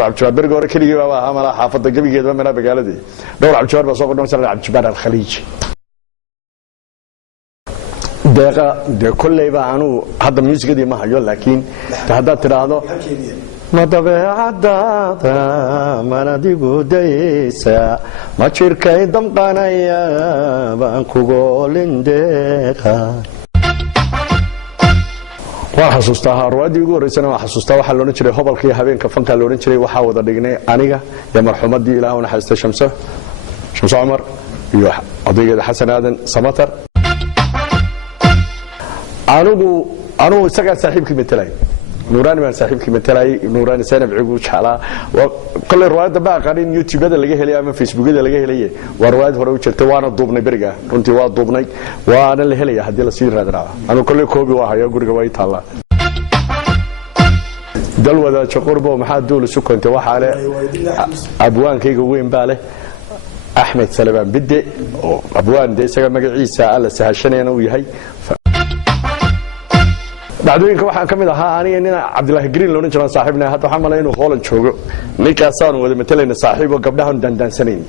dhowr cabdijabaar beriga hore keligii baa ahaa malaha xaafadda gebigeedaba meelaha magaaladii dhowr cabdijabaar baa soo qordhan sar cabdijabaar alkhaliiji deeqa dee kolleyba anuu hadda muusikadii ma hayo laakiin haddaad tidhaahdo ma dabeecadaada manadigu dayeysa ma jirkay damqanaya baan kugoolin deeqa waan xasuustaa ruwaadii ugu horeysana waan xasuustaa waxaa la odhan jiray hobolkii habeenka fanka la odhan jiray waxaa wada dhignay aniga iyo marxumadii ilaah u naxariistay shamso cumar iyo odaygeeda xasan aadan samatar anugu isagaa saaxiibkii matalay nuuraani baan saaxiibkii matalayay nuuraani saynab cigu jeclaa kolley ruwaayadda ma aqaanin youtubeyada laga helay ama facebookyada laga helaye waa ruwaayad hore u jirtay waana duubnay beriga runtii waa duubnay waana la helaya haddii lasii raadraaco anugu kolley koobi waa hayo guriga waa ii taallaa dalwadaajo qurbo maxaa duul isu keentay waxaa leh abwaankayga weyn baa leh axmed salebaan bidde oo abwaan dee isaga magaciisa alla sahashanayana uu yahay dhacdooyinka waxaan ka mid ahaa aniga nin cabdilaahi green loohan jiraan saaxiibna hadda waxaan malay inuu hoolan joogo ninkaasaan wada matalayna saaxiib oo gabdhahan daandaansanayn